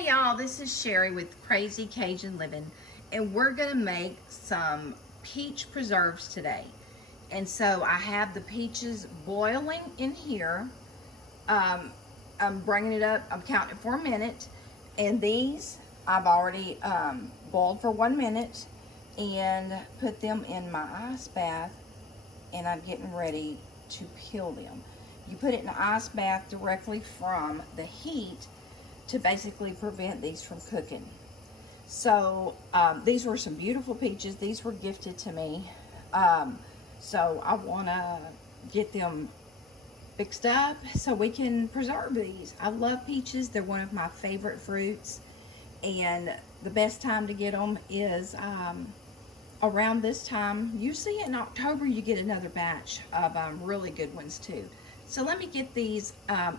Hey y'all, this is Sherry with Crazy Cajun Living, and we're gonna make some peach preserves today. And so I have the peaches boiling in here. I'm bringing it up, I'm counting it for a minute, and these I've already boiled for 1 minute and put them in my ice bath, and I'm getting ready to peel them. You put it in the ice bath directly from the heat to basically prevent these from cooking. So these were some beautiful peaches. These were gifted to me. So I want to get them fixed up so we can preserve these. I love peaches. They're one of my favorite fruits. And the best time to get them is around this time. Usually in October you get another batch of really good ones too. So let me get these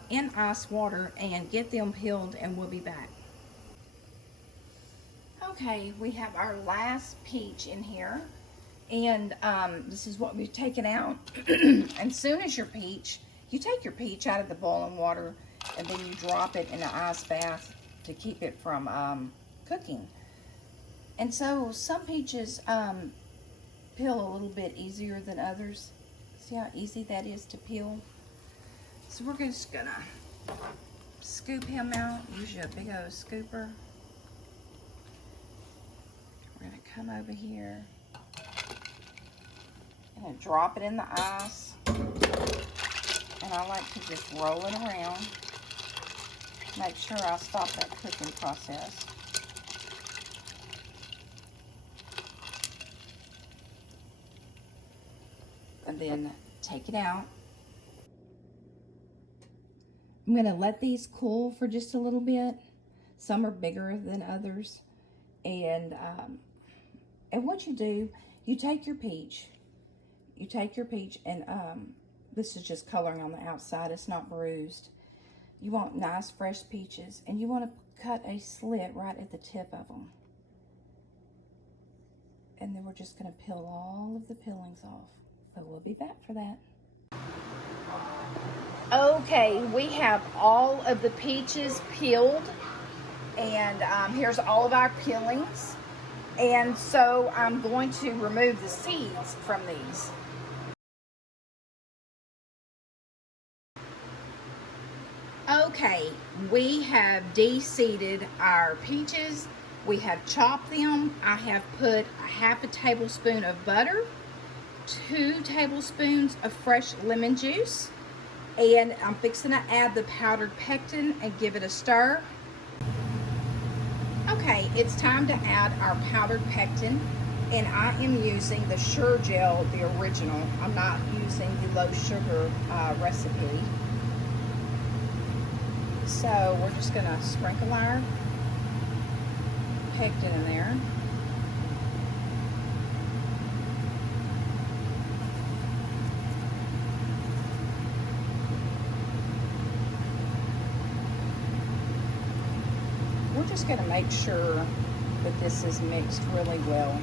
in ice water and get them peeled, and we'll be back. Okay, we have our last peach in here, and this is what we've taken out. And soon as you take your peach out of the boiling water, and then you drop it in the ice bath to keep it from cooking. And so some peaches peel a little bit easier than others. See how easy that is to peel? So we're just gonna scoop him out. Use your big old scooper. We're gonna come over here and drop it in the ice. And I like to just roll it around. Make sure I stop that cooking process. And then take it out. I'm going to let these cool for just a little bit. Some are bigger than others. And what you do, you take your peach. And this is just coloring on the outside. It's not bruised. You want nice fresh peaches, and you want to cut a slit right at the tip of them. And then we're just going to peel all of the peelings off. So we'll be back for that. Okay, we have all of the peaches peeled, and here's all of our peelings. And so I'm going to remove the seeds from these. Okay, we have de-seeded our peaches. We have chopped them. I have put a half a tablespoon of butter, 2 tablespoons of fresh lemon juice, and I'm fixing to add the powdered pectin and give it a stir. Okay, it's time to add our powdered pectin, and I am using the Sure Gel, the original. I'm not using the low sugar recipe. So we're just gonna sprinkle our pectin in there. We're just going to make sure that this is mixed really well.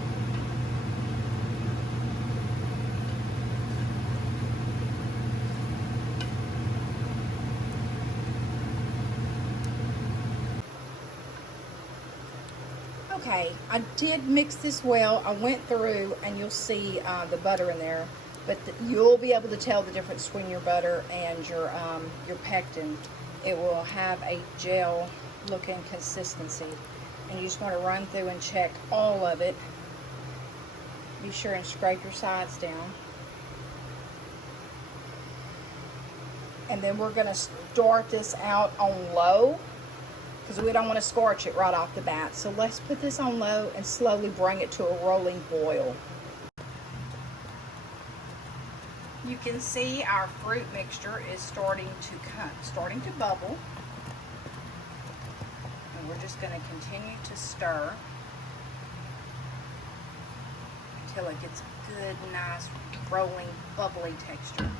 Okay, I did mix this well. I went through, and you'll see the butter in there, but you'll be able to tell the difference between your butter and your pectin. It will have a gel looking consistency, and you just want to run through and check all of it. Be sure and scrape your sides down. And then we're going to start this out on low, because we don't want to scorch it right off the bat. So let's put this on low and slowly bring it to a rolling boil. You can see our fruit mixture is starting to bubble. And we're just going to continue to stir until it gets a good, nice, rolling, bubbly texture.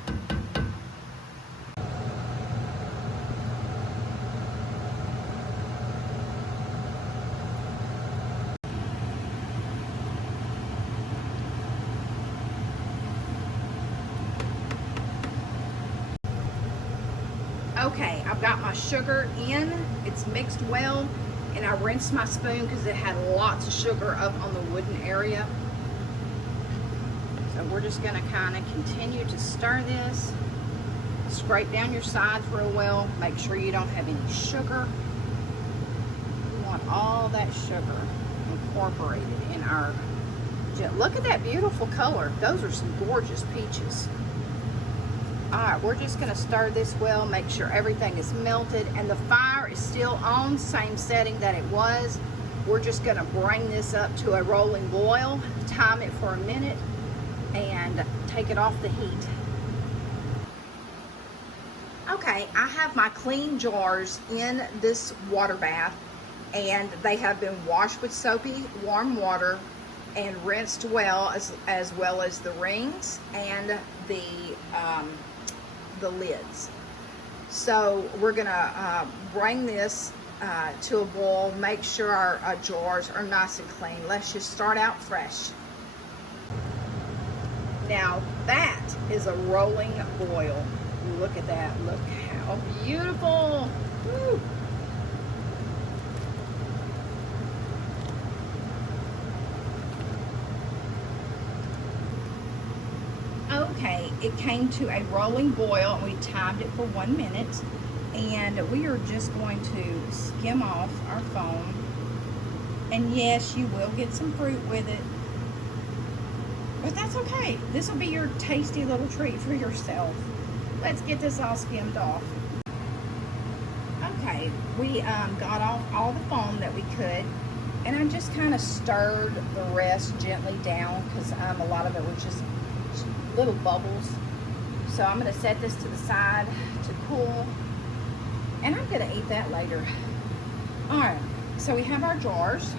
Okay, I've got my sugar in, it's mixed well, And I rinsed my spoon because it had lots of sugar up on the wooden area. So we're just gonna kind of continue to stir this. Scrape down your sides real well. Make sure you don't have any sugar. We want all that sugar incorporated in our gel. Look at that beautiful color. Those are some gorgeous peaches. All right, we're just gonna stir this well, make sure everything is melted, and the fire is still on, same setting that it was. We're just gonna bring this up to a rolling boil, time it for a minute, and take it off the heat. Okay, I have my clean jars in this water bath, and they have been washed with soapy warm water and rinsed well, as well as the rings and the lids. So we're gonna bring this to a boil, make sure our jars are nice and clean. Let's just start out fresh. Now that is a rolling boil. Look at that. Look how beautiful. Woo. Okay, it came to a rolling boil and we timed it for 1 minute, and we are just going to skim off our foam. And yes, you will get some fruit with it, but that's okay. This will be your tasty little treat for yourself. Let's get this all skimmed off. Okay, we got off all the foam that we could, and I just kind of stirred the rest gently down because a lot of it was just little bubbles. So I'm going to set this to the side to cool, and I'm going to eat that later. All right, so we have our jars.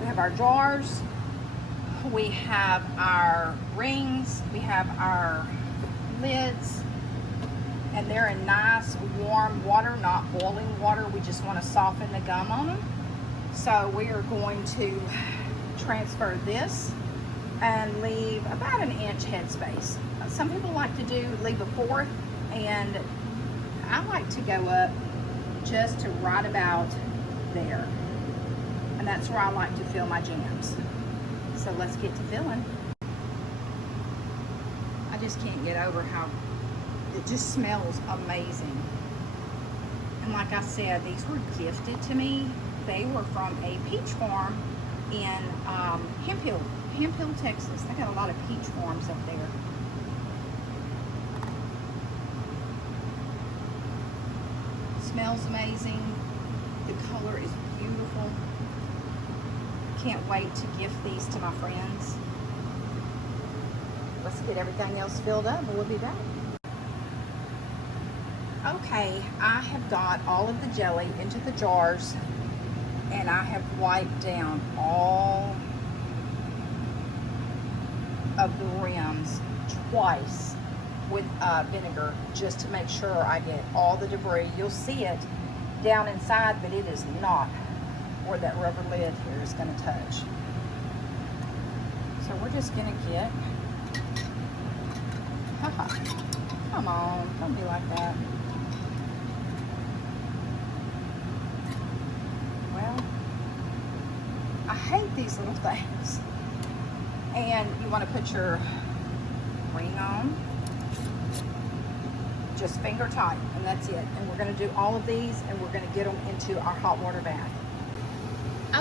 We have our jars. We have our rings. We have our lids. And they're in nice warm water, not boiling water. We just want to soften the gum on them. So we are going to transfer this and leave about an inch headspace. Some people like to leave a 1/4, and I like to go up just to right about there. And that's where I like to fill my jams. So let's get to filling. I just can't get over how it just smells amazing. And like I said, these were gifted to me. They were from a peach farm in Pealed, Texas. They got a lot of peach farms up there. Smells amazing. The color is beautiful. Can't wait to gift these to my friends. Let's get everything else filled up and we'll be back. Okay, I have got all of the jelly into the jars, and I have wiped down all of the rims twice with vinegar, just to make sure I get all the debris. You'll see it down inside, but it is not where that rubber lid here is going to touch. So we're just going to get, come on, don't be like that. Well, I hate these little things. And you want to put your ring on, just finger tight, and that's it. And we're going to do all of these, and we're going to get them into our hot water bath.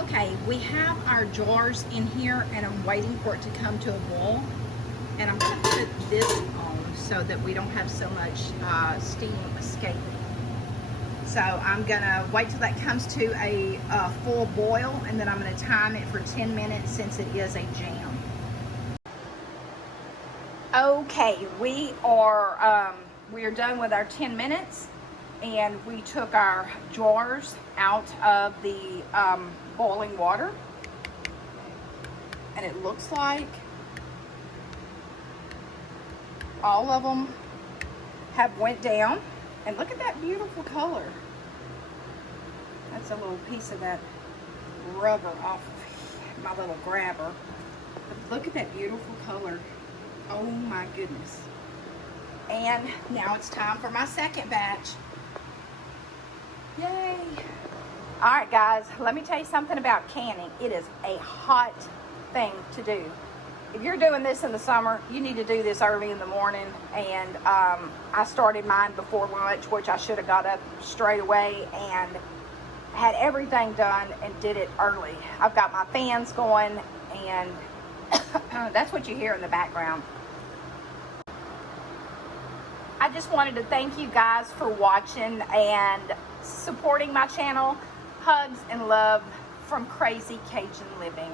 Okay, we have our jars in here, and I'm waiting for it to come to a boil. And I'm going to put this on so that we don't have so much steam escaping. So I'm going to wait till that comes to a full boil, and then I'm going to time it for 10 minutes since it is a jam. Okay, we are done with our 10 minutes, and we took our jars out of the boiling water, and it looks like all of them have went down. And look at that beautiful color. That's a little piece of that rubber off of my little grabber. But look at that beautiful color. Oh my goodness. And now it's time for my second batch. Yay. All right, guys, let me tell you something about canning. It is a hot thing to do. If you're doing this in the summer, you need to do this early in the morning. And I started mine before lunch, which I should have got up straight away and had everything done and did it early. I've got my fans going, and that's what you hear in the background. I just wanted to thank you guys for watching and supporting my channel. Hugs and love from Crazy Cajun Living.